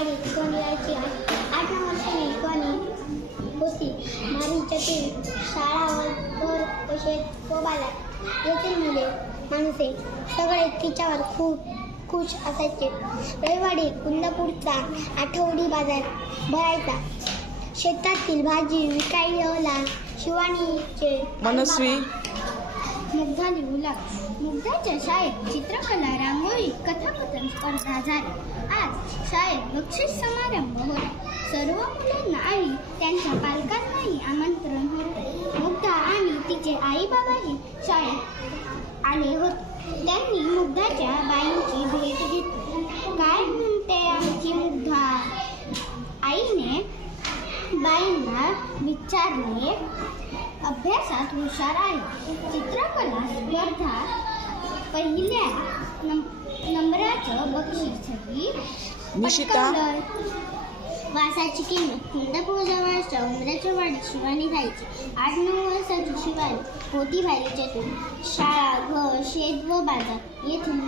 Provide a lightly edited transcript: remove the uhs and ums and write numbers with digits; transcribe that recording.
रविवारी शिकवणीची 8-9 वर्षांनी शिकवणी होती. भारी चतुर शाळा वर तसेच व बाजार येथील मुले माणसे सगळे तिच्यावर खूप खुश असायचे. रविवारी कुंदापूरचा आठवडी बाजार भरायचा. शेतातील भाजी विकायला शिवानीचे मनस्वी मुग्धाने गुलाब. मुग्धाच्या शाळेत चित्रकला, रांगोळी, कथाकथन स्पर्धा झाली. आज शाळेत बक्षीस समारंभ होता. सर्व मुलांना आणि त्यांच्या पालकांनाही आमंत्रण होते. मुग्धा आणि तिचे आई बाबाही शाळेत आले होते. त्यांनी मुग्धाच्या बाईंची भेट घेतली. काय म्हणते आमची मुग्धा? आईने बाईंना विचारले. अभ्यासात हुशार आहे. चित्रकला स्पर्धा पहिल्या नंबराचं बक्षीसही निशिता पटकावलं. वासाची किंमत. कुंदापूरजवळच्या उमराच्या वाडीत शिवानी राहायची. 8-9 वर्षाची शिवानी होती भारी चतुर. शाळा, घर, शेत व बाजार येथील